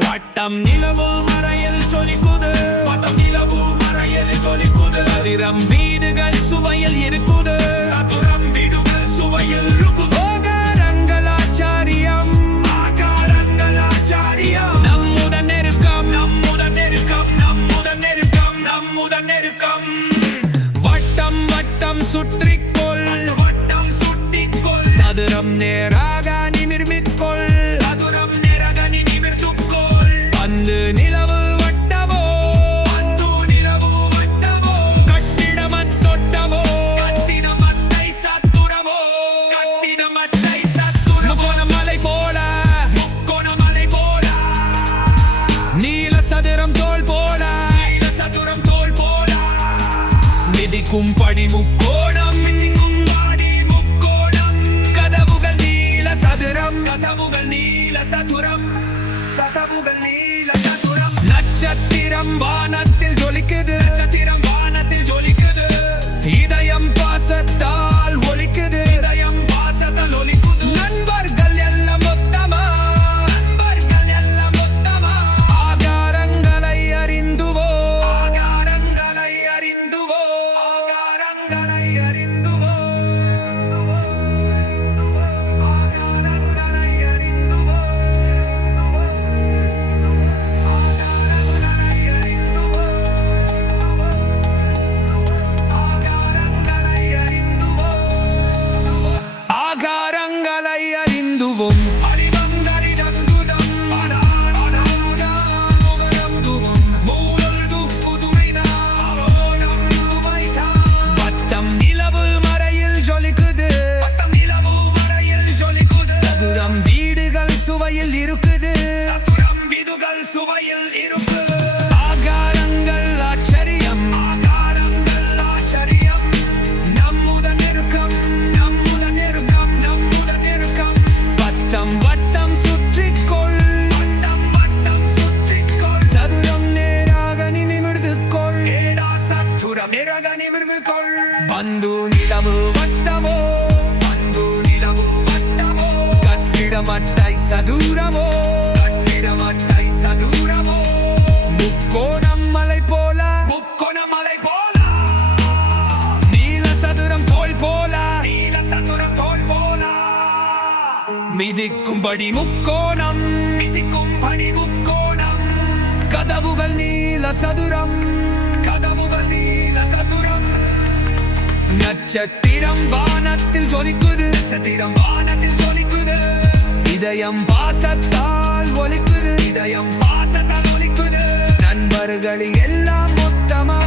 வட்டம் நிலவு மறையில் சொலிக்குது வட்டம் நிலவு மறையில் சொலிக்குது சதிரம் வீடுகள் சுவையில் இருக்கும். மிதிக்கும் படி முக்கோணம் மிதிக்கும் வாடி முக்கோணம் கதவுகள் நீல சதுரம். கதவுகள் நீல சதுரம். கதவுகள் நீல சதுரம். நட்சத்திரம் வானத்தில் ஜொலிக்குது. நட்சத்திரம் நிமிர்ந்து கொள். பந்து நிலவு வட்டமோ? அன்பு நிலவு வட்டமோ? கட்டிடமட்டை சதுரமோ? கட்டிடமட்டை சதுரமோ? முக்கோணம் மலை போல. முக்கோணமலை போல. நீல சதுரம் தோல் போல. நீல சதுரம் தோல் போல. மிதிக்கும்படி முக்கோணம். மிதிக்கும் படி முக்கோணம். கதவுகள் நீல சதுரம். நட்சத்திரம் வானத்தில் ஜொலிக்குது. நட்சத்திரம் வானத்தில் ஜொலிக்குது. இதயம் பாசத்தால் ஒலிக்குது. இதயம் பாசத்தால் ஒலிக்குது. நண்பர்கள் எல்லாம் மொத்தமா